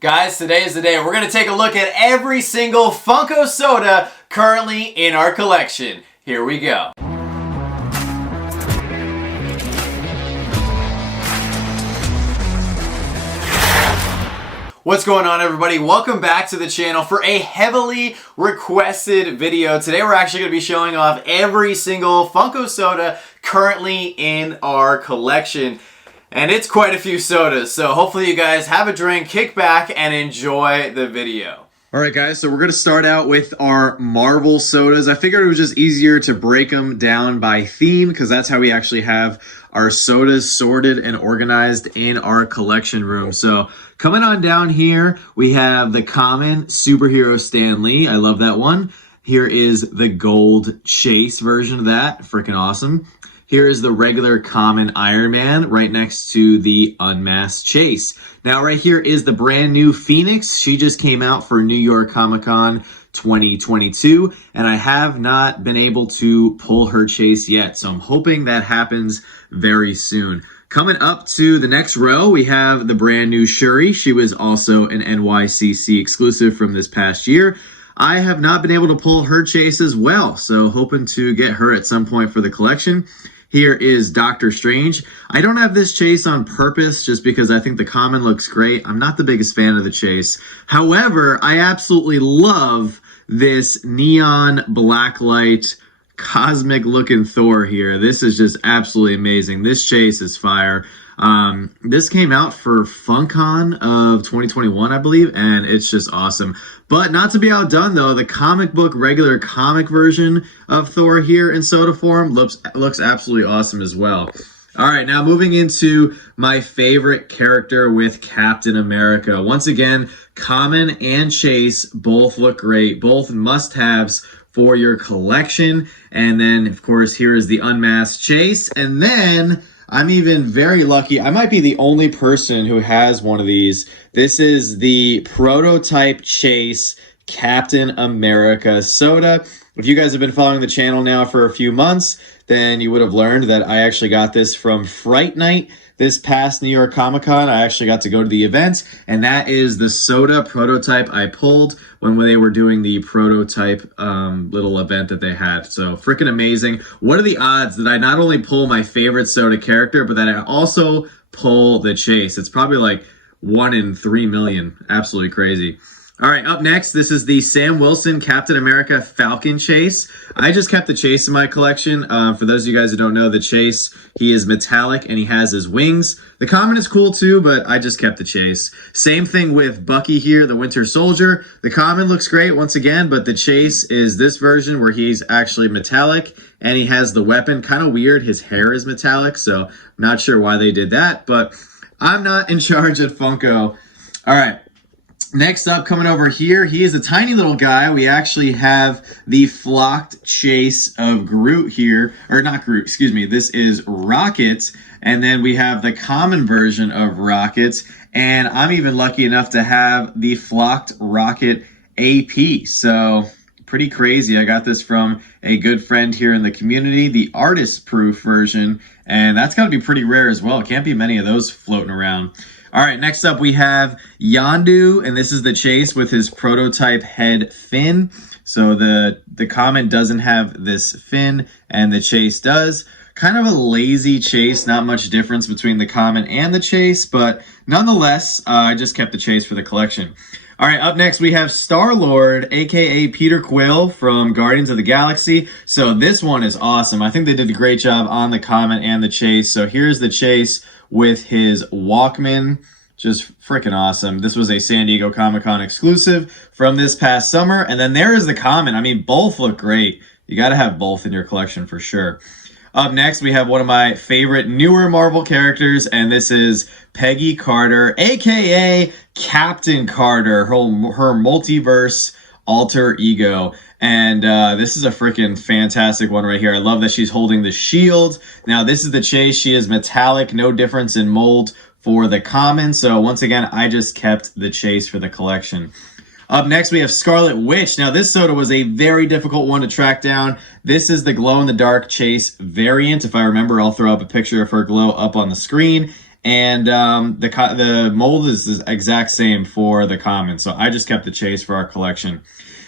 Guys, today is the day we're going to take a look at every single Funko Soda currently in our collection. Here we go. What's going on, everybody? Welcome back to the channel for a heavily requested video. Today we're actually going to be showing off every single Funko Soda currently in our collection. And it's quite a few sodas, so hopefully you guys have a drink, kick back, and enjoy the video. Alright guys, so we're going to start out with our Marvel sodas. I figured it was just easier to break them down by theme, because that's how we actually have our sodas sorted and organized in our collection room. So coming on down here, we have the common superhero Stan Lee. I love that one. Here is the gold chase version of that. Freaking awesome. Here is the regular common Iron Man right next to the unmasked Chase. Now right here is the brand new Phoenix. She just came out for New York Comic Con 2022, and I have not been able to pull her Chase yet, so I'm hoping that happens very soon. Coming up to the next row, we have the brand new Shuri. She was also an NYCC exclusive from this past year. I have not been able to pull her Chase as well, so hoping to get her at some point for the collection. Here is Doctor Strange. I don't have this Chase on purpose just because I think the common looks great. I'm not the biggest fan of the Chase. However, I absolutely love this neon blacklight cosmic looking Thor here. This is just absolutely amazing. This Chase is fire. This came out for FunCon of 2021, I believe, and it's just awesome. But not to be outdone, though, the comic book, regular comic version of Thor here in soda form looks absolutely awesome as well. All right, now moving into my favorite character with Captain America. Once again, common and Chase both look great, both must-haves for your collection. And then, of course, here is the unmasked Chase. And then I'm even very lucky. I might be the only person who has one of these. This is the prototype Chase Captain America soda. If you guys have been following the channel now for a few months, then you would have learned that I actually got this from Fright Night this past New York Comic Con. I actually got to go to the event, and that is the soda prototype I pulled when they were doing the prototype little event that they had. So freaking amazing. What are the odds that I not only pull my favorite soda character, but that I also pull the Chase? It's probably like 1 in 3 million. Absolutely crazy. All right, up next, this is the Sam Wilson Captain America Falcon Chase. I just kept the Chase in my collection. For those of you guys who don't know, the Chase, he is metallic and he has his wings. The common is cool too, but I just kept the Chase. Same thing with Bucky here, the Winter Soldier. The common looks great once again, but the Chase is this version where he's actually metallic and he has the weapon. Kind of weird, his hair is metallic, so not sure why they did that, but I'm not in charge at Funko. All right. Next up, coming over here, he is a tiny little guy. We actually have the flocked Chase of Groot here. Or not Groot, excuse me. This is Rocket. And then we have the common version of Rocket. And I'm even lucky enough to have the flocked Rocket AP. So pretty crazy. I got this from a good friend here in the community, the artist-proof version. And that's got to be pretty rare as well. Can't be many of those floating around. All right, next up we have Yondu, and this is the Chase with his prototype head fin. So the common doesn't have this fin, and the Chase does. Kind of a lazy Chase, not much difference between the common and the Chase, but nonetheless, I just kept the Chase for the collection. All right, up next we have Star-Lord, aka Peter Quill from Guardians of the Galaxy. So this one is awesome. I think they did a great job on the common and the Chase. So here's the Chase with his Walkman. Just freaking awesome. This was a San Diego Comic-Con exclusive from this past summer. And then there is the common. I mean, both look great. You got to have both in your collection for sure. Up next, we have one of my favorite newer Marvel characters, and this is Peggy Carter, aka Captain Carter, her multiverse alter ego. And this is a freaking fantastic one right here. I love that she's holding the shield. Now, this is the Chase. She is metallic, no difference in mold for the common. So once again, I just kept the Chase for the collection. Up next, we have Scarlet Witch. Now, this soda was a very difficult one to track down. This is the glow-in-the-dark Chase variant. If I remember, I'll throw up a picture of her glow up on the screen. And the mold is the exact same for the common. So I just kept the chase for our collection.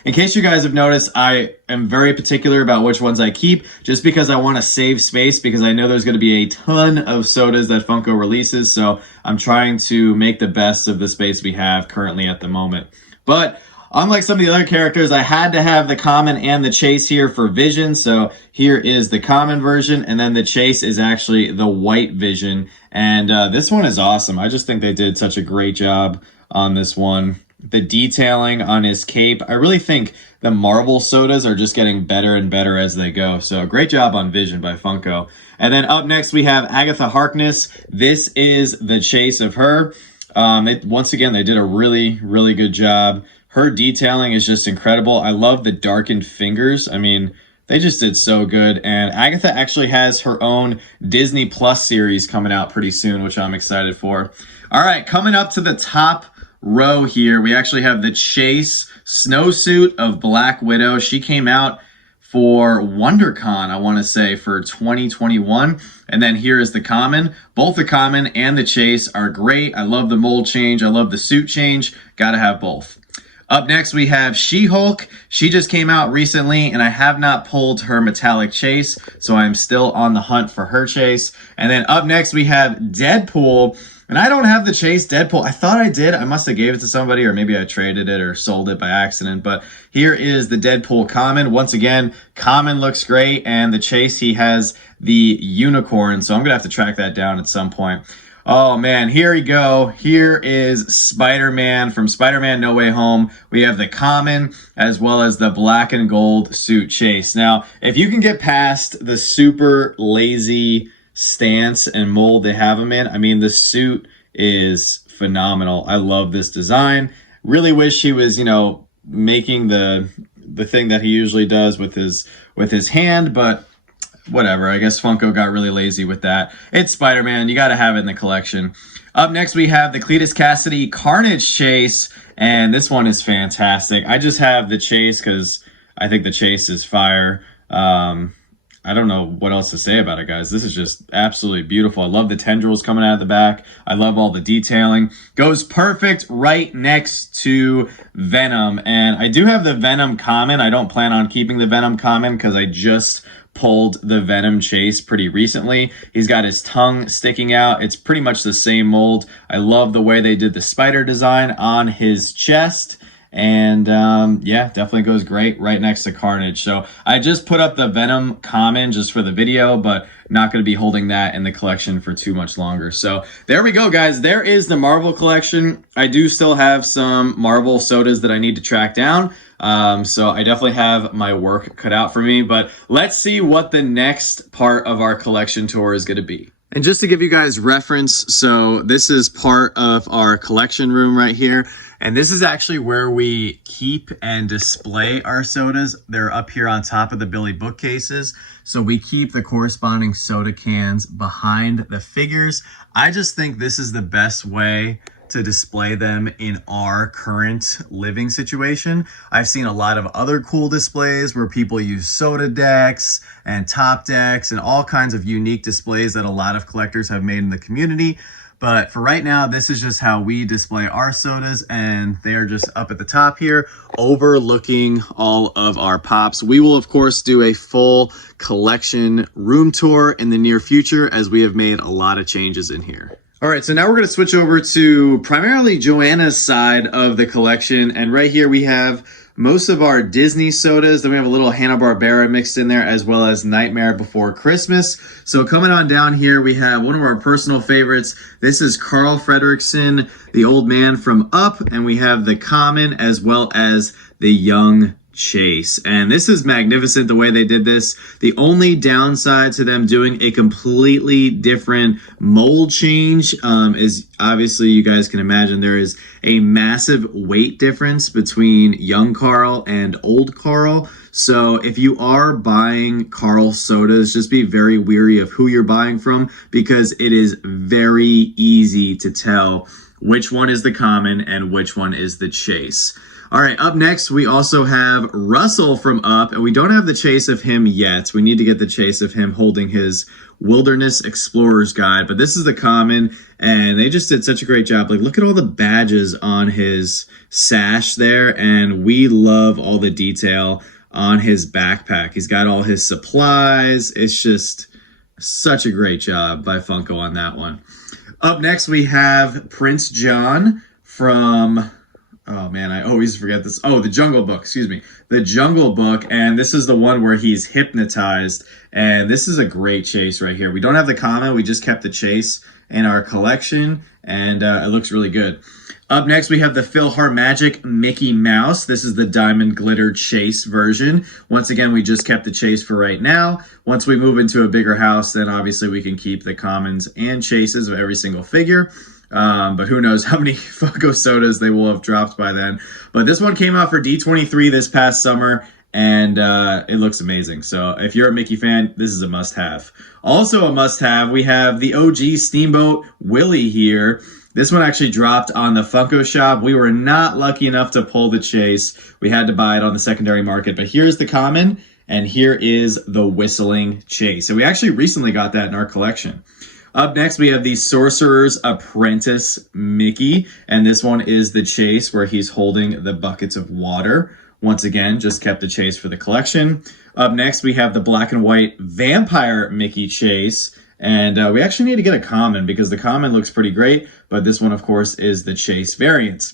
In case you guys have noticed, I am very particular about which ones I keep, just because I want to save space, because I know there's going to be a ton of sodas that Funko releases. So I'm trying to make the best of the space we have currently at the moment. But unlike some of the other characters, I had to have the common and the chase here for Vision. So here is the common version, and then the chase is actually the white Vision. And this one is awesome. I just think they did such a great job on this one. The detailing on his cape, I really think the Marvel sodas are just getting better and better as they go. So great job on Vision by Funko. And then up next we have Agatha Harkness. This is the chase of her. Once again, they did a really, really good job. Her detailing is just incredible. I love the darkened fingers. I mean, they just did so good. And Agatha actually has her own Disney Plus series coming out pretty soon, which I'm excited for. All right, coming up to the top row here, we actually have the Chase snowsuit of Black Widow. She came out for WonderCon, I want to say, for 2021. And then here is the common. Both the common and the chase are great. I love the mold change. I love the suit change. Gotta have both. Up next, we have She-Hulk. She just came out recently, and I have not pulled her metallic chase, so I'm still on the hunt for her chase. And then up next, we have Deadpool. And I don't have the chase Deadpool. I thought I did. I must have gave it to somebody, or maybe I traded it or sold it by accident. But here is the Deadpool common. Once again, common looks great, and the chase, he has the unicorn. So I'm going to have to track that down at some point. Oh man, here we go. Here is Spider-Man from Spider-Man No Way Home. We have the common as well as the black and gold suit chase. Now, if you can get past the super lazy stance and mold they have him in, I mean, the suit is phenomenal. I love this design. Really wish he was, you know, making the thing that he usually does with his hand, but whatever. I guess Funko got really lazy with that. It's Spider-Man. You got to have it in the collection. Up next, we have the Cletus Cassidy Carnage chase, and this one is fantastic. I just have the chase because I think the chase is fire. I don't know what else to say about it, guys. This is just absolutely beautiful. I love the tendrils coming out of the back. I love all the detailing. Goes perfect right next to Venom. And I do have the Venom common. I don't plan on keeping the Venom common because I just pulled the Venom chase pretty recently. He's got his tongue sticking out. It's pretty much the same mold. I love the way they did the spider design on his chest. And yeah, definitely goes great right next to Carnage. So I just put up the Venom common just for the video, but not going to be holding that in the collection for too much longer. So there we go, guys. There is the Marvel collection. I do still have some Marvel sodas that I need to track down. So I definitely have my work cut out for me, but let's see what the next part of our collection tour is going to be. And just to give you guys reference, so this is part of our collection room right here. And this is actually where we keep and display our sodas. They're up here on top of the Billy bookcases. So we keep the corresponding soda cans behind the figures. I just think this is the best way to display them in our current living situation. I've seen a lot of other cool displays where people use soda decks and top decks and all kinds of unique displays that a lot of collectors have made in the community. But for right now, this is just how we display our sodas, and they're just up at the top here, overlooking all of our pops. We will, of course, do a full collection room tour in the near future, as we have made a lot of changes in here. All right, so now we're going to switch over to primarily Joanna's side of the collection, and right here we have most of our Disney sodas. Then we have a little Hanna-Barbera mixed in there, as well as Nightmare Before Christmas. So coming on down here, we have one of our personal favorites. This is Carl Fredricksen, the old man from Up, and we have the common as well as the young Chase. And this is magnificent the way they did this. The only downside to them doing a completely different mold change is obviously, you guys can imagine, there is a massive weight difference between young Carl and old Carl. So if you are buying Carl sodas, just be very weary of who you're buying from, because it is very easy to tell which one is the common and which one is the chase. All right, up next, we also have Russell from Up, and we don't have the chase of him yet. We need to get the chase of him holding his Wilderness Explorer's Guide, but this is the common, and they just did such a great job. Like, look at all the badges on his sash there, and we love all the detail on his backpack. He's got all his supplies. It's just such a great job by Funko on that one. Up next, we have Prince John from... Oh man, I always forget this. Oh, the Jungle Book, excuse me. The Jungle Book, and this is the one where he's hypnotized. And this is a great chase right here. We don't have the common, we just kept the chase in our collection, and it looks really good. Up next, we have the PhilharMagic Mickey Mouse. This is the Diamond Glitter Chase version. Once again, we just kept the chase for right now. Once we move into a bigger house, then obviously we can keep the commons and chases of every single figure. But who knows how many Funko Sodas they will have dropped by then. But this one came out for D23 this past summer, and it looks amazing. So if you're a Mickey fan, this is a must-have. Also a must-have, we have the OG Steamboat Willie here. This one actually dropped on the Funko Shop. We were not lucky enough to pull the chase. We had to buy it on the secondary market. But here's the common, and here is the Whistling Chase. So we actually recently got that in our collection. Up next, we have the Sorcerer's Apprentice Mickey, and this one is the chase where he's holding the buckets of water. Once again, just kept the chase for the collection. Up next, we have the black and white Vampire Mickey chase, and we actually need to get a common because the common looks pretty great, but this one, of course, is the chase variant.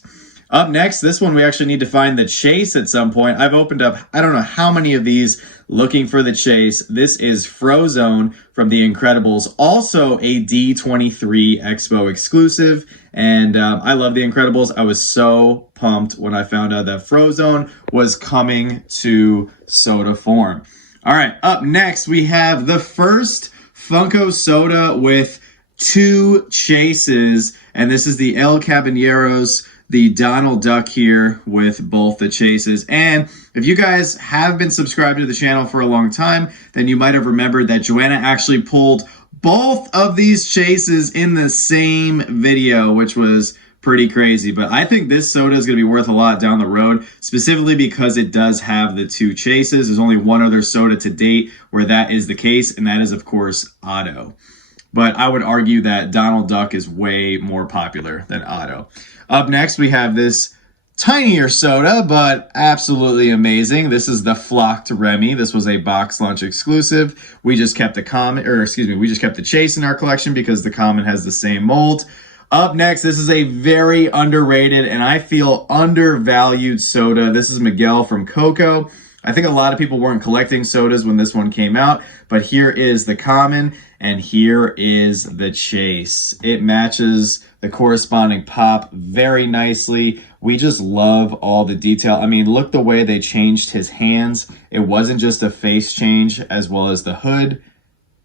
Up next, this one we actually need to find the chase at some point. I've opened up, I don't know how many of these looking for the chase. This is Frozone from The Incredibles, also a D23 Expo exclusive. And I love The Incredibles. I was so pumped when I found out that Frozone was coming to soda form. All right, up next, we have the first Funko Soda with 2 chases. And this is the El Caballeros, the Donald Duck here with both the chases. And if you guys have been subscribed to the channel for a long time, then you might have remembered that Joanna actually pulled both of these chases in the same video, which was pretty crazy. But I think this soda is going to be worth a lot down the road, specifically because it does have the 2 chases. There's only one other soda to date where that is the case, and that is, of course, Otto. But I would argue that Donald Duck is way more popular than Otto. Up next, we have this tinier soda, but absolutely amazing. This is the Flocked Remy. This was a box launch exclusive. We just kept the we just kept the chase in our collection because the common has the same mold. Up next, this is a very underrated and I feel undervalued soda. This is Miguel from Coco. I think a lot of people weren't collecting sodas when this one came out, but here is the common and here is the chase. It matches the corresponding pop very nicely. We just love all the detail. I mean, look the way they changed his hands. It wasn't just a face change as well as the hood.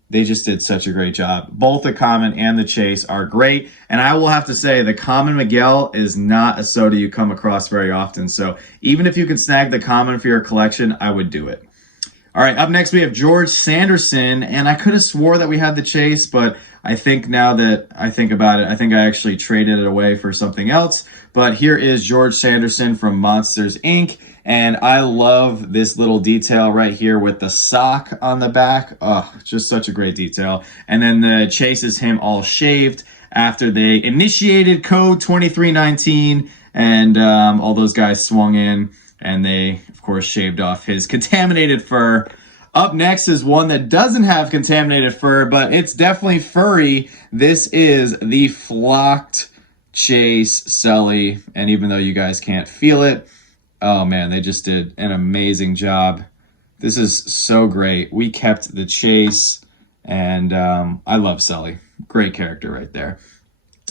They just did such a great job. Both the common and the chase are great. And I will have to say, the common Miguel is not a soda you come across very often. So even if you can snag the common for your collection, I would do it. All right, up next we have George Sanderson. And I could have swore that we had the chase, but I think now that I think about it, I think I actually traded it away for something else. But here is George Sanderson from Monsters, Inc. And I love this little detail right here with the sock on the back. Oh, just such a great detail. And then the chase is him all shaved after they initiated code 2319 and all those guys swung in and they, of course, shaved off his contaminated fur. Up next is one that doesn't have contaminated fur, but it's definitely furry. This is the Flocked Chase Sully. And even though you guys can't feel it, oh man, they just did an amazing job. This is so great. We kept the chase, and I love Sully. Great character right there.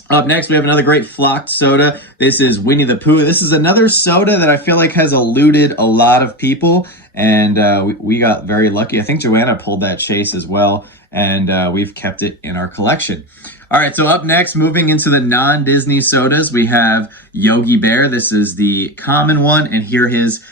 Up next, we have another great Flocked soda. This is Winnie the Pooh. This is another soda that I feel like has eluded a lot of people, and we got very lucky. I think Joanna pulled that chase as well, and we've kept it in our collection. All right, so up next, moving into the non-Disney sodas, we have Yogi Bear. This is the common one, and here his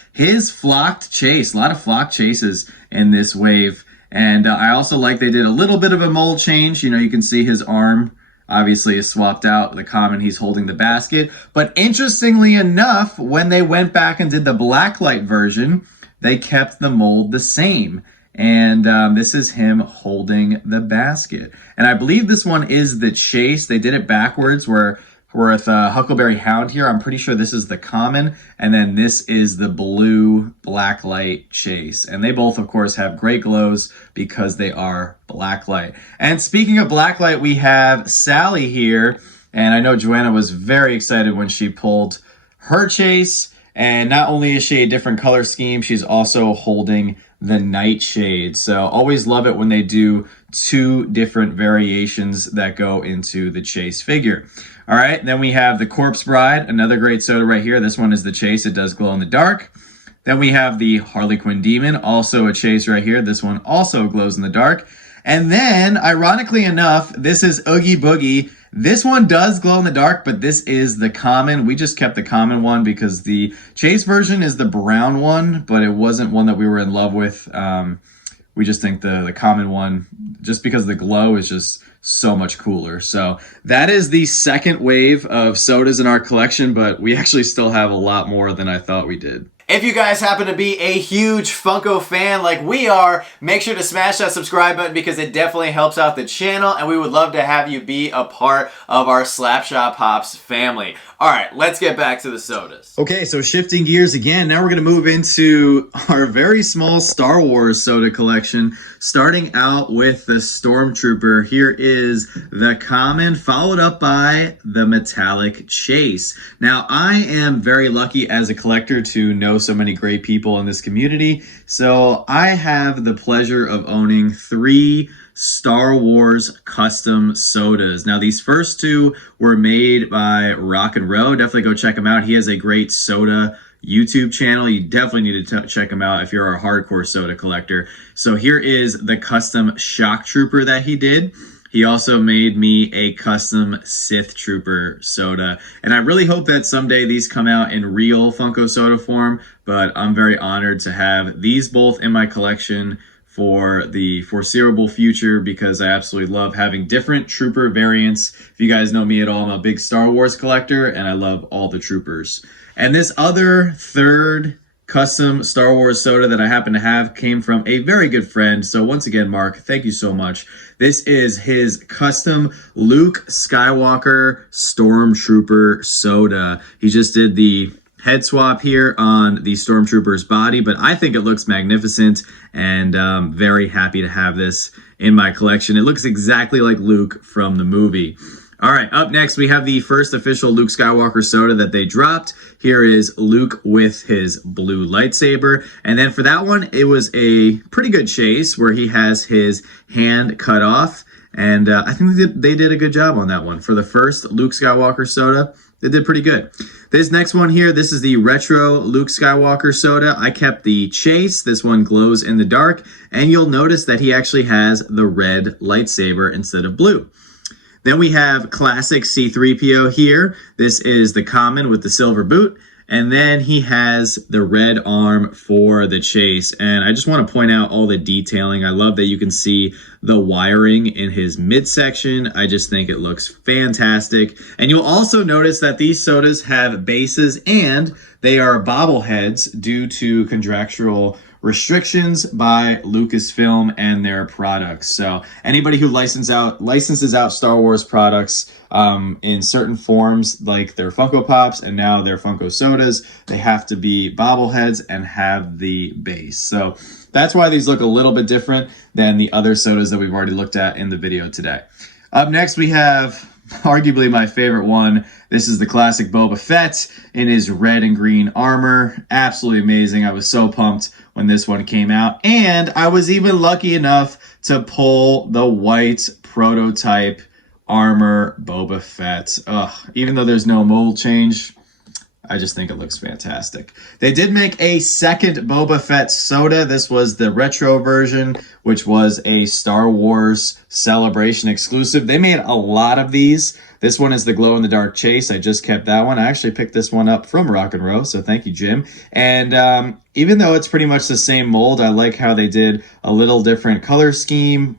Flocked chase. A lot of Flocked chases in this wave. And I also like they did a little bit of a mold change. You know, you can see his arm obviously is swapped out. The common, he's holding the basket. But interestingly enough, when they went back and did the blacklight version, they kept the mold the same. And this is him holding the basket. And I believe this one is the chase. They did it backwards where with Huckleberry Hound here. I'm pretty sure this is the common. And then this is the blue blacklight chase. And they both, of course, have great glows because they are blacklight. And speaking of blacklight, we have Sally here. And I know Joanna was very excited when she pulled her chase. And not only is she a different color scheme, she's also holding the nightshade. So always love it when they do two different variations that go into the chase figure. All right, then we have the Corpse Bride, another great soda right here. This one is the chase. It does glow in the dark. Then we have the Harley Quinn Demon, also a chase right here. This one also glows in the dark. And then, ironically enough, this is Oogie Boogie. This one does glow in the dark, but this is the common. We just kept the common one because the chase version is the brown one, but it wasn't one that we were in love with. We just think the common one, just because the glow is just so much cooler. So that is the second wave of sodas in our collection, but we actually still have a lot more than I thought we did. If you guys happen to be a huge Funko fan like we are, make sure to smash that subscribe button because it definitely helps out the channel, and we would love to have you be a part of our Slapshotpops family. All right, let's get back to the sodas. Okay, so shifting gears again, now we're going to move into our very small Star Wars soda collection, starting out with the Stormtrooper. Here is the common, followed up by the metallic chase. Now, I am very lucky as a collector to know so many great people in this community, so I have the pleasure of owning 3 Star Wars custom sodas. Now, these first 2 were made by Rock and Row. Definitely go check him out. He has a great soda YouTube channel. You definitely need to check him out if you're a hardcore soda collector. So here is the custom Shock Trooper that he did. He also made me a custom Sith Trooper soda. And I really hope that someday these come out in real Funko soda form, but I'm very honored to have these both in my collection for the foreseeable future because I absolutely love having different trooper variants. If you guys know me at all, I'm a big Star Wars collector and I love all the troopers. And this other third custom Star Wars soda that I happen to have came from a very good friend. So once again, Mark, thank you so much. This is his custom Luke Skywalker Stormtrooper soda. He just did the head swap here on the Stormtrooper's body, but I think it looks magnificent and very happy to have this in my collection. It looks exactly like Luke from the movie. All right, up next, we have the first official Luke Skywalker soda that they dropped. Here is Luke with his blue lightsaber. And then for that one, it was a pretty good chase where he has his hand cut off. And I think they did a good job on that one. For the first Luke Skywalker soda, they did pretty good. This next one here, this is the retro Luke Skywalker soda. I kept the chase. This one glows in the dark. And you'll notice that he actually has the red lightsaber instead of blue. Then we have classic C-3PO here. This is the common with the silver boot. And then he has the red arm for the chase. And I just want to point out all the detailing. I love that you can see the wiring in his midsection. I just think it looks fantastic. And you'll also notice that these sodas have bases and they are bobbleheads due to contractual restrictions by Lucasfilm and their products. So anybody who licenses out Star Wars products in certain forms, like their Funko Pops and now their Funko Sodas, they have to be bobbleheads and have the base. So that's why these look a little bit different than the other sodas that we've already looked at in the video today. Up next, we have arguably my favorite one. This is the classic Boba Fett in his red and green armor. Absolutely amazing. I was so pumped when this one came out. And I was even lucky enough to pull the white prototype armor Boba Fett. Even though there's no mold change, I just think it looks fantastic. They did make a second Boba Fett soda. This was the retro version, which was a Star Wars Celebration exclusive. They made a lot of these. This one is the glow-in-the-dark chase. I just kept that one. I actually picked this one up from Rock and Roll, so thank you, Jim. And even though it's pretty much the same mold, I like how they did a little different color scheme.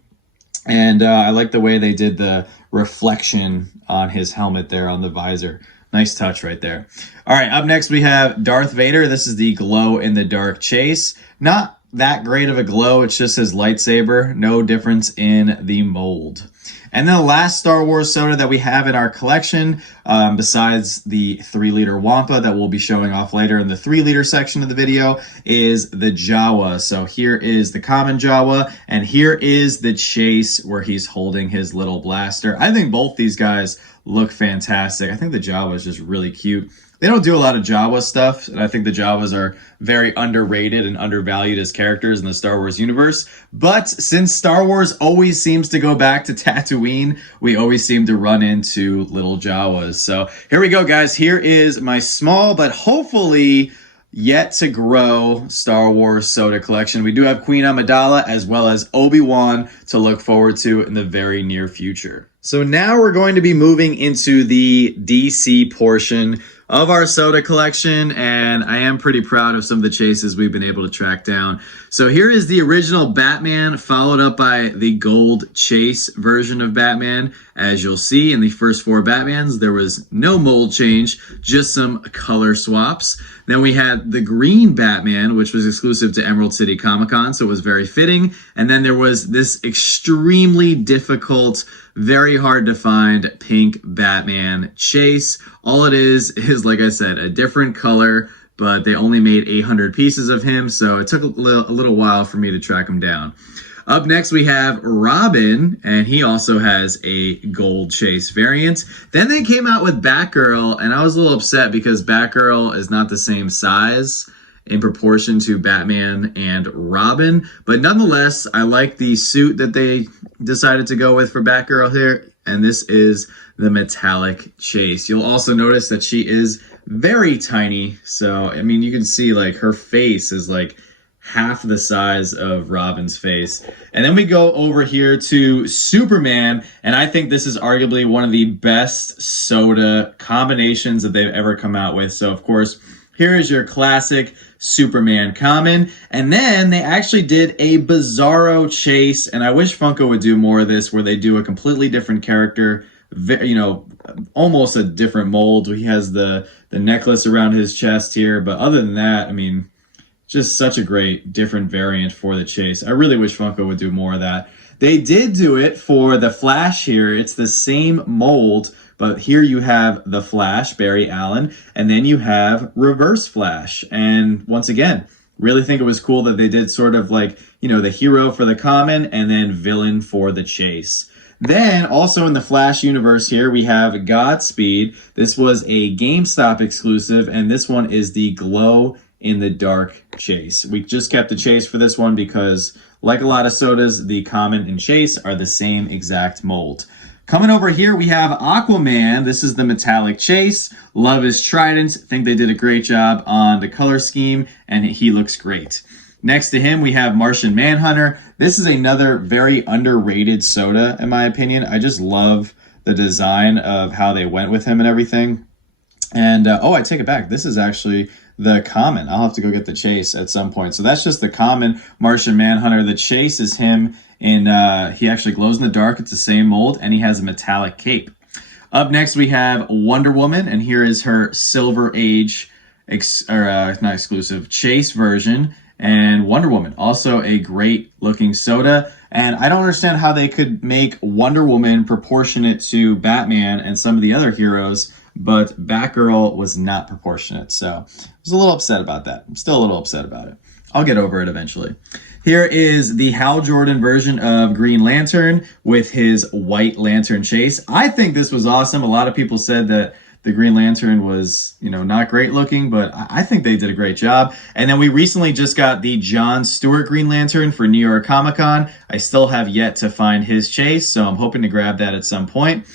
And I like the way they did the reflection on his helmet there on the visor. Nice touch right there. All right, up next we have Darth Vader. This is the glow-in-the-dark chase. Not that great of a glow. It's just his lightsaber. No difference in the mold. And then the last Star Wars soda that we have in our collection, besides the 3-liter Wampa that we'll be showing off later in the 3-liter section of the video, is the Jawa. So here is the common Jawa, and here is the chase where he's holding his little blaster. I think both these guys look fantastic. I think the Jawa is just really cute. They don't do a lot of Jawa stuff, and I think the Jawas are very underrated and undervalued as characters in the Star Wars universe. But since Star Wars always seems to go back to Tatooine, we always seem to run into little Jawas. So here we go, guys. Here is my small, but hopefully yet to grow Star Wars soda collection. We do have Queen Amidala as well as Obi-Wan to look forward to in the very near future. So now we're going to be moving into the DC portion of our soda collection, and I am pretty proud of some of the chases we've been able to track down. So here is the original Batman, followed up by the gold chase version of Batman. As you'll see in the first 4 Batmans, there was no mold change, just some color swaps. Then we had the green Batman, which was exclusive to Emerald City Comic Con, so it was very fitting. And then there was this extremely difficult, very hard to find pink Batman chase. All it is, like I said, a different color, but they only made 800 pieces of him, so it took a little while for me to track him down. Up next, we have Robin, and he also has a gold chase variant. Then they came out with Batgirl, and I was a little upset because Batgirl is not the same size in proportion to Batman and Robin. But nonetheless, I like the suit that they decided to go with for Batgirl here, and this is the metallic chase. You'll also notice that she is very tiny. So, I mean, you can see like her face is like half the size of Robin's face. And then we go over here to Superman, and I think this is arguably one of the best soda combinations that they've ever come out with. So, of course, here is your classic Superman common. And then they actually did a Bizarro chase, and I wish Funko would do more of this, where they do a completely different character, you know, almost a different mold. He has the necklace around his chest here, but other than that, I mean, just such a great different variant for the chase. I really wish Funko would do more of that. They did do it for the Flash here. It's the same mold, but here you have the Flash, Barry Allen, and then you have Reverse Flash. And once again, really think it was cool that they did sort of like, you know, the hero for the common and then villain for the chase. Then, also in the Flash universe here, we have Godspeed. This was a GameStop exclusive, and this one is the glow-in-the-dark chase. We just kept the chase for this one because, like a lot of sodas, the common and chase are the same exact mold. Coming over here, we have Aquaman. This is the metallic chase. Love his trident. Think they did a great job on the color scheme, and he looks great. Next to him, we have Martian Manhunter. This is another very underrated soda, in my opinion. I just love the design of how they went with him and everything. And, oh, I take it back. This is actually the common. I'll have to go get the chase at some point. So that's just the common Martian Manhunter. The chase is him in, he actually glows in the dark. It's the same mold, and he has a metallic cape. Up next, we have Wonder Woman, and here is her Silver Age, not exclusive, chase version. And Wonder Woman, also a great looking soda. And I don't understand how they could make Wonder Woman proportionate to Batman and some of the other heroes, but Batgirl was not proportionate. So I was a little upset about that. I'm still a little upset about it. I'll get over it eventually. Here is the Hal Jordan version of Green Lantern with his White Lantern chase. I think this was awesome. A lot of people said that the Green Lantern was, you know, not great looking, but I think they did a great job. And then we recently just got the Jon Stewart Green Lantern for New York Comic Con. I still have yet to find his chase, so I'm hoping to grab that at some point.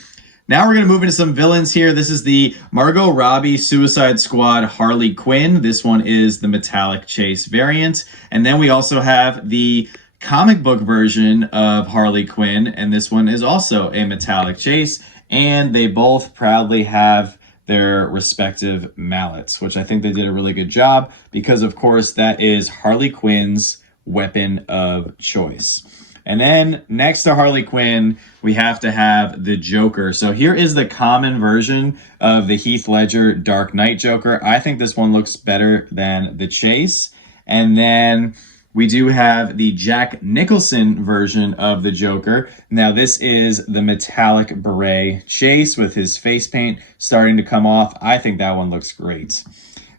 Now we're going to move into some villains here. This is the Margot Robbie Suicide Squad Harley Quinn. This one is the metallic chase variant. And then we also have the comic book version of Harley Quinn, and this one is also a metallic chase. And they both proudly have their respective mallets, which I think they did a really good job because, of course, that is Harley Quinn's weapon of choice. And then next to Harley Quinn, we have to have the Joker. So here is the common version of the Heath Ledger Dark Knight Joker. I think this one looks better than the Chase. And then we do have the Jack Nicholson version of the Joker. Now this is the metallic beret Chase with his face paint starting to come off. I think that one looks great.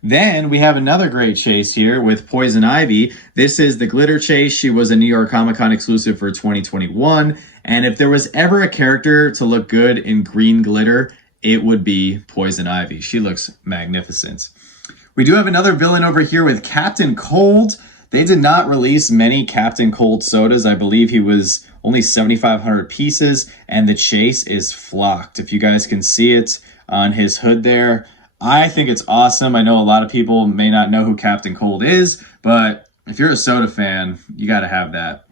Then we have another great Chase here with Poison Ivy. This is the glitter Chase. She was a New York Comic Con exclusive for 2021. And if there was ever a character to look good in green glitter, it would be Poison Ivy. She looks magnificent. We do have another villain over here with Captain Cold. They did not release many Captain Cold sodas. I believe he was only 7,500 pieces, and the Chase is flocked. If you guys can see it on his hood there, I think it's awesome. I know a lot of people may not know who Captain Cold is, but if you're a soda fan, you got to have that.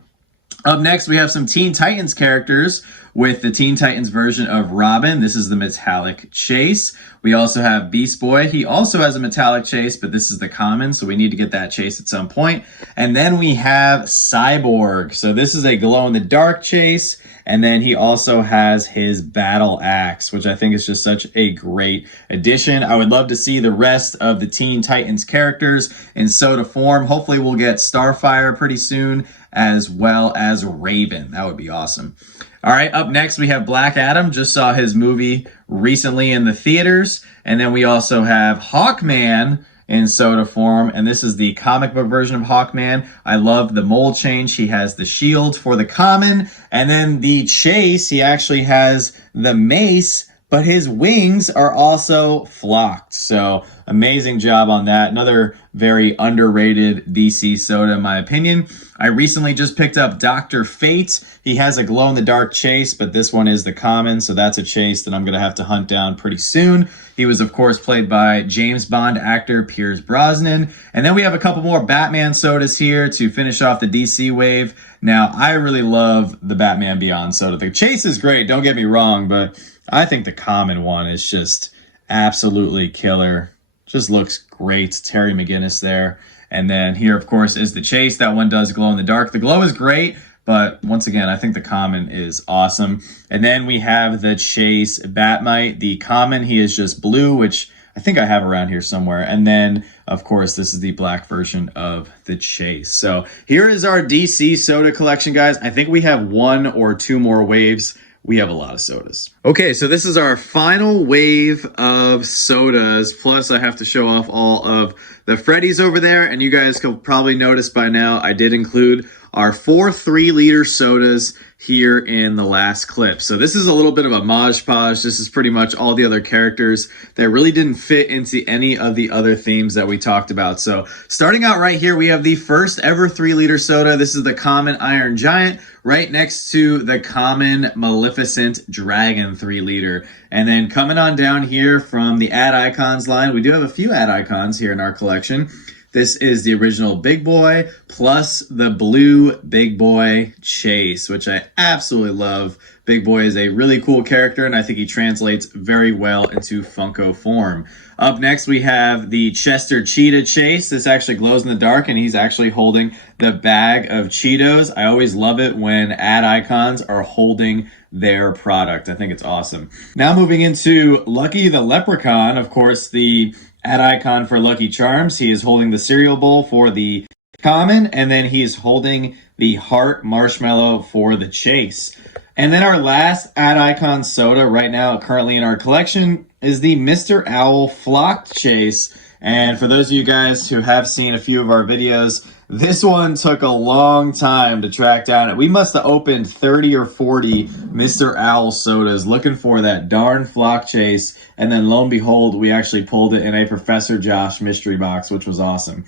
Up next, we have some Teen Titans characters with the Teen Titans version of Robin. This is the metallic Chase. We also have Beast Boy. He also has a metallic Chase, but this is the common, so we need to get that Chase at some point. And then we have Cyborg. So this is a glow-in-the-dark Chase, and then he also has his battle axe, which I think is just such a great addition. I would love to see the rest of the Teen Titans characters in soda form. Hopefully we'll get Starfire pretty soon, as well as Raven. That would be awesome. All right, up next we have Black Adam. Just saw his movie recently in the theaters. And then we also have Hawkman in soda form, and this is the comic book version of Hawkman. I love the mold change. He has the shield for the common, and then the Chase, he actually has the mace, but his wings are also flocked. So amazing job on that. Another very underrated DC soda in my opinion. I recently just picked up Dr. Fate. He has a glow-in-the-dark Chase, but this one is the common, so that's a Chase that I'm going to have to hunt down pretty soon. He was, of course, played by James Bond actor Pierce Brosnan. And then we have a couple more Batman sodas here to finish off the DC wave. Now, I really love the Batman Beyond soda. The Chase is great, don't get me wrong, but I think the common one is just absolutely killer. Just looks great. Terry McGinnis there. And then here, of course, is the Chase. That one does glow in the dark. The glow is great, but once again, I think the common is awesome. And then we have the Chase Batmite. The common, he is just blue, which I think I have around here somewhere. And then, of course, this is the black version of the Chase. So here is our DC soda collection, guys. I think we have one or two more waves. We have a lot of sodas. Okay, so this is our final wave of sodas. Plus, I have to show off all of the Freddy's over there. And you guys can probably notice by now, I did include our 4 3-liter sodas here in the last clip. So this is a little bit of a Mod Podge. This is pretty much all the other characters that really didn't fit into any of the other themes that we talked about. So starting out right here, we have the first ever 3-liter soda. This is the common Iron Giant, right next to the common Maleficent Dragon 3-liter. And then coming on down here from the Ad Icons line, we do have a few Ad Icons here in our collection. This is the original Big Boy plus the blue Big Boy Chase, which I absolutely love. Big Boy is a really cool character, and I think he translates very well into Funko form. Up next, we have the Chester Cheetah Chase. This actually glows in the dark, and he's actually holding the bag of Cheetos. I always love it when ad icons are holding their product. I think it's awesome. Now moving into Lucky the Leprechaun, of course, the ad icon for Lucky Charms. He is holding the cereal bowl for the common, and then he is holding the heart marshmallow for the Chase. And then our last ad icon soda right now currently in our collection is the Mr. Owl Flocked Chase. And for those of you guys who have seen a few of our videos, this one took a long time to track down. We must have opened 30 or 40 Mr. Owl sodas looking for that darn Flock Chase. And then lo and behold, we actually pulled it in a Professor Josh mystery box, which was awesome.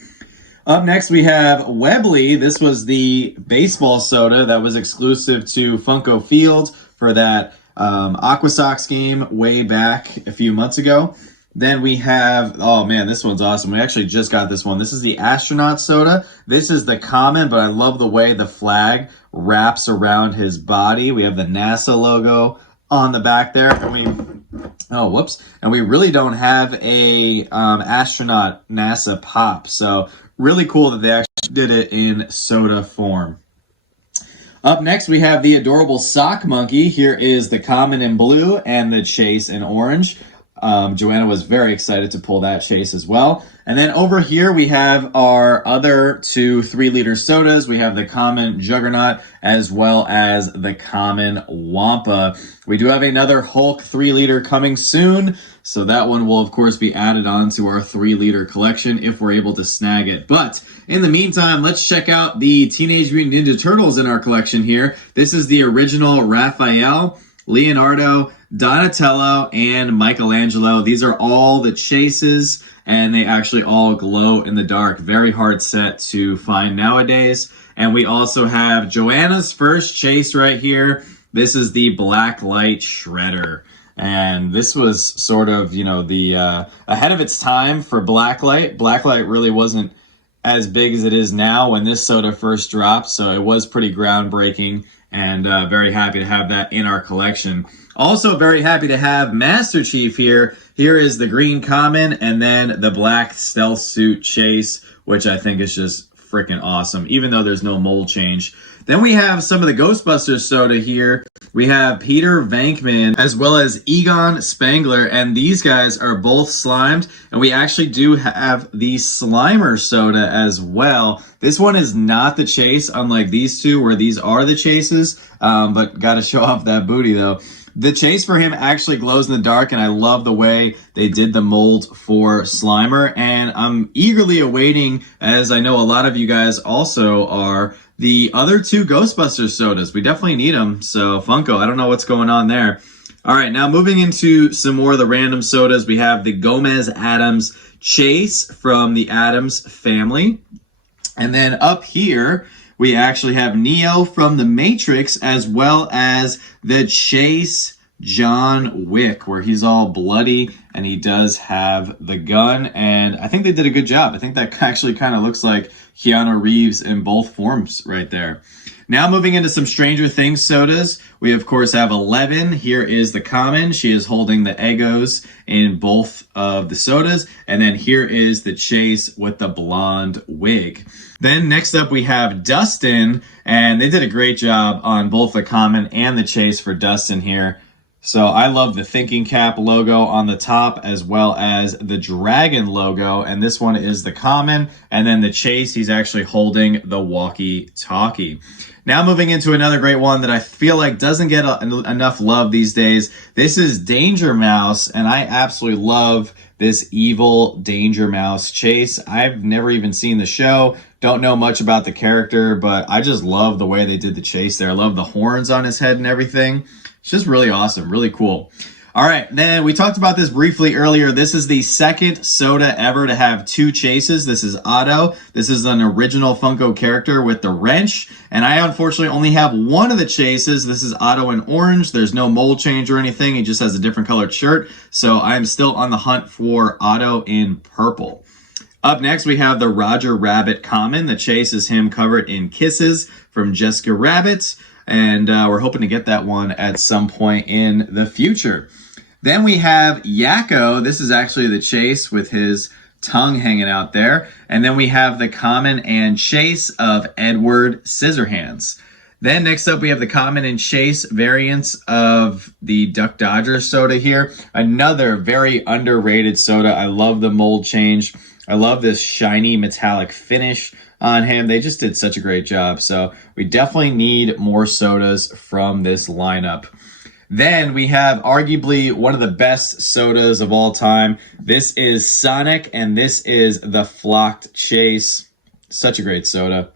Up next, we have Webley. This was the baseball soda that was exclusive to Funko Field for that Aqua Sox game way back a few months ago. Then we have, oh man, this one's awesome. We actually just got this one. This is the astronaut soda. This is the common, but I love the way the flag wraps around his body. We have the NASA logo on the back there. And we really don't have a astronaut NASA pop. So really cool that they actually did it in soda form. Up next, we have the adorable sock monkey. Here is the common in blue and the chase in orange. Joanna was very excited to pull that chase as well. And then over here, we have our other two 3-liter sodas. We have the common Juggernaut as well as the common Wampa. We do have another Hulk 3-liter coming soon. So that one will, of course, be added on to our 3-liter collection if we're able to snag it. But in the meantime, let's check out the Teenage Mutant Ninja Turtles in our collection here. This is the original Raphael, Leonardo, Donatello, and Michelangelo. These are all the chases, and they actually all glow in the dark. Very hard set to find nowadays. And we also have Joanna's first chase right here. This is the Blacklight Shredder. And this was sort of, you know, the ahead of its time for Blacklight. Blacklight really wasn't as big as it is now when this soda first dropped, so it was pretty groundbreaking, and very happy to have that in our collection. Also very happy to have Master Chief here. Here is the green common and then the black stealth suit chase, which I think is just freaking awesome, even though there's no mold change. Then we have some of the Ghostbusters soda here. We have Peter Venkman as well as Egon Spangler, and these guys are both slimed, and we actually do have the Slimer soda as well. This one is not the chase, unlike these two where these are the chases, but gotta show off that booty though. The chase for him actually glows in the dark, and I love the way they did the mold for Slimer, and I'm eagerly awaiting, as I know a lot of you guys also are, the other two Ghostbusters sodas. We definitely need them, so Funko, I don't know what's going on there. All right, now moving into some more of the random sodas, we have the Gomez Addams Chase from the Addams family. And then up here, we actually have Neo from the Matrix, as well as the Chase John Wick, where he's all bloody and he does have the gun. And I think they did a good job. I think that actually kind of looks like Keanu Reeves in both forms right there. Now moving into some Stranger Things sodas, we of course have 11. Here is the common. She is holding the Eggos in both of the sodas. And then here is the Chase with the blonde wig. Then next up we have Dustin, and they did a great job on both the common and the Chase for Dustin here. So I love the thinking cap logo on the top as well as the dragon logo. And this one is the common. And then the Chase, he's actually holding the walkie-talkie. Now moving into another great one that I feel like doesn't get enough love these days. This is Danger Mouse, and I absolutely love this evil Danger Mouse chase. I've never even seen the show, don't know much about the character, but I just love the way they did the chase there. I love the horns on his head and everything. It's just really awesome, really cool. All right, then we talked about this briefly earlier. This is the second soda ever to have two chases. This is Otto. This is an original Funko character with the wrench. And I unfortunately only have one of the chases. This is Otto in orange. There's no mold change or anything. He just has a different colored shirt. So I'm still on the hunt for Otto in purple. Up next, we have the Roger Rabbit common. The chase is him covered in kisses from Jessica Rabbit. And we're hoping to get that one at some point in the future. Then we have Yakko. This is actually the chase with his tongue hanging out there. And then we have the common and chase of Edward Scissorhands. Then next up we have the common and chase variants of the Duck Dodger soda here. Another very underrated soda. I love the mold change. I love this shiny metallic finish on him. They just did such a great job. So we definitely need more sodas from this lineup. Then we have arguably one of the best sodas of all time. This is Sonic, and this is the Flocked Chase. Such a great soda.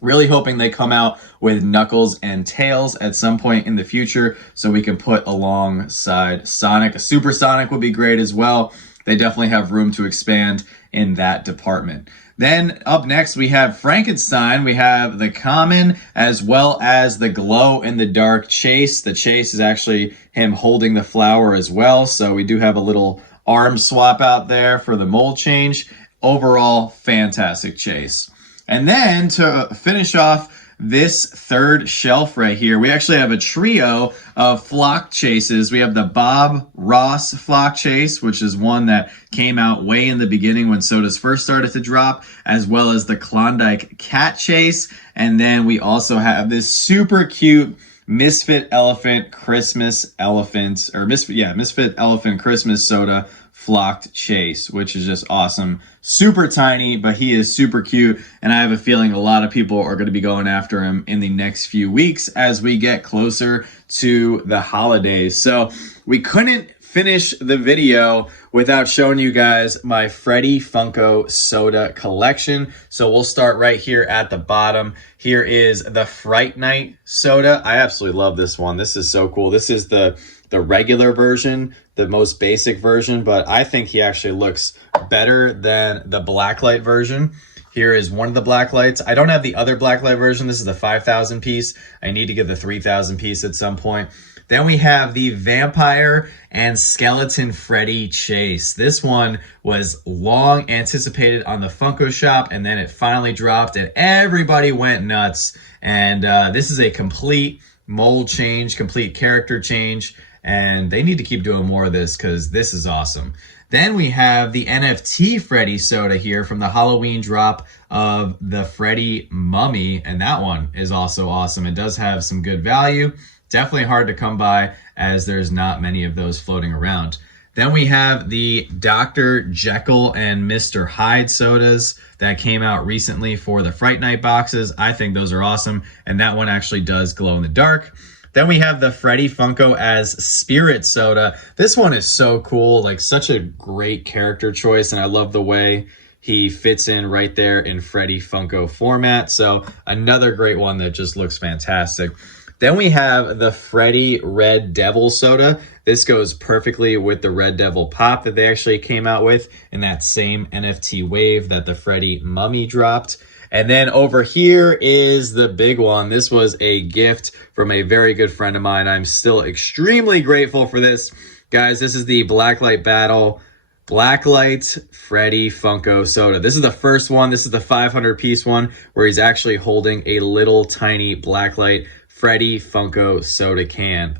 Really hoping they come out with Knuckles and Tails at some point in the future so we can put alongside Sonic. A Super Sonic would be great as well. They definitely have room to expand in that department. Then up next we have Frankenstein. We have the common as well as the glow in the dark chase. The chase is actually him holding the flower as well. So we do have a little arm swap out there for the mold change. Overall, fantastic chase. And then to finish off this third shelf right here, we actually have a trio of flock chases. We have the Bob Ross flock chase, which is one that came out way in the beginning when sodas first started to drop, as well as the Klondike cat chase. And then we also have this super cute Misfit Elephant Christmas Elephant, or Misfit Elephant Christmas Soda flocked chase, which is just awesome. Super tiny, but he is super cute, and I have a feeling a lot of people are going to be going after him in the next few weeks as we get closer to the holidays. So we couldn't finish the video without showing you guys my Freddy Funko Soda Collection. So we'll start right here at the bottom. Here is the Fright Night Soda. I absolutely love this one. This is so cool. This is the regular version, the most basic version, but I think he actually looks better than the blacklight version. Here is one of the blacklights. I don't have the other blacklight version. This is the 5,000 piece. I need to get the 3,000 piece at some point. Then we have the Vampire and Skeleton Freddy Chase. This one was long anticipated on the Funko Shop, and then it finally dropped, and everybody went nuts. And this is a complete mold change, complete character change, and they need to keep doing more of this because this is awesome. Then we have the NFT Freddy Soda here from the Halloween drop of the Freddy Mummy, and that one is also awesome. It does have some good value. Definitely hard to come by as there's not many of those floating around. Then we have the Dr. Jekyll and Mr. Hyde sodas that came out recently for the Fright Night boxes. I think those are awesome, and that one actually does glow in the dark. Then we have the Freddy Funko as Spirit Soda. This one is so cool, like such a great character choice, and I love the way he fits in right there in Freddy Funko format. So another great one that just looks fantastic. Then we have the Freddy Red Devil Soda. This goes perfectly with the Red Devil Pop that they actually came out with in that same NFT wave that the Freddy Mummy dropped. And then over here is the big one. This was a gift from a very good friend of mine. I'm still extremely grateful for this. Guys, this is the Blacklight Battle Blacklight Freddy Funko Soda. This is the first one. This is the 500 piece one where he's actually holding a little tiny Blacklight Freddy Funko Soda can.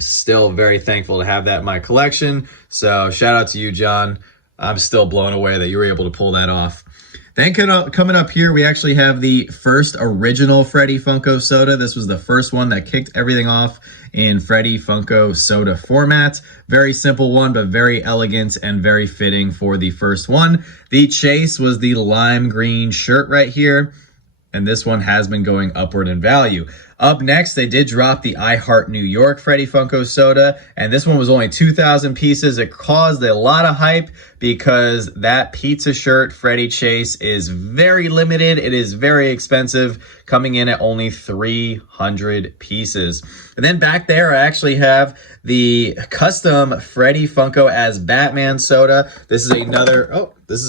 Still very thankful to have that in my collection. So shout out to you, John. I'm still blown away that you were able to pull that off. Then coming up here, we actually have the first original Freddy Funko Soda. This was the first one that kicked everything off in Freddy Funko Soda format. Very simple one, but very elegant and very fitting for the first one. The chase was the lime green shirt right here, and this one has been going upward in value. Up next, they did drop the I Heart New York Freddy Funko Soda, and this one was only 2,000 pieces. It caused a lot of hype because that pizza shirt Freddy Chase is very limited. It is very expensive, coming in at only 300 pieces. And then back there, I actually have the custom Freddy Funko as Batman Soda. This is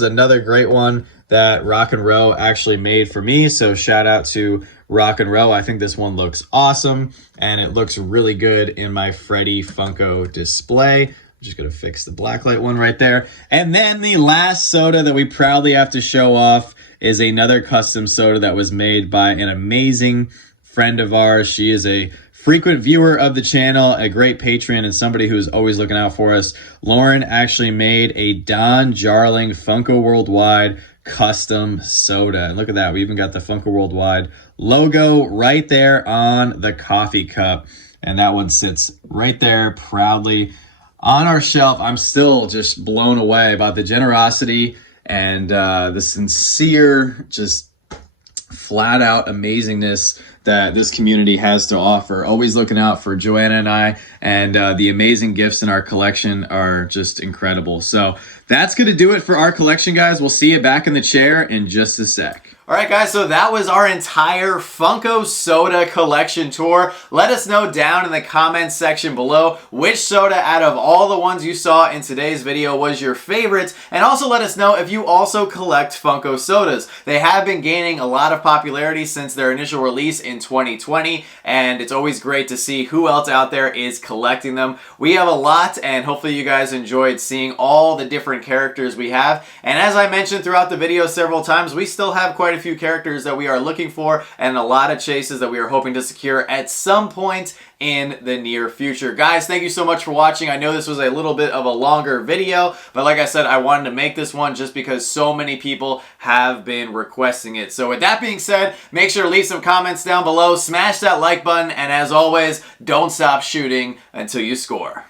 another great one that Rock and Row actually made for me. So shout out to Rock and Row. I think this one looks awesome, and it looks really good in my Freddy Funko display. I'm just gonna fix the blacklight one right there. And then the last soda that we proudly have to show off is another custom soda that was made by an amazing friend of ours. She is a frequent viewer of the channel, a great patron, and somebody who's always looking out for us. Lauren actually made a Don Jarling Funko Worldwide custom soda. And look at that. We even got the Funko Worldwide logo right there on the coffee cup. And that one sits right there proudly on our shelf. I'm still just blown away about the generosity and the sincere, just flat out amazingness that this community has to offer. Always looking out for Joanna and I, and the amazing gifts in our collection are just incredible. So that's going to do it for our collection, guys. We'll see you back in the chair in just a sec. All right, guys, so that was our entire Funko Soda collection tour. Let us know down in the comments section below which soda out of all the ones you saw in today's video was your favorite, and also let us know if you also collect Funko Sodas. They have been gaining a lot of popularity since their initial release in 2020, and it's always great to see who else out there is collecting them. We have a lot, and hopefully you guys enjoyed seeing all the different characters we have. And as I mentioned throughout the video several times, we still have quite a few characters that we are looking for and a lot of chases that we are hoping to secure at some point in the near future. Guys, thank you so much for watching. I know this was a little bit of a longer video, but like I said, I wanted to make this one just because so many people have been requesting it. So with that being said, make sure to leave some comments down below, smash that like button, and as always, don't stop shooting until you score.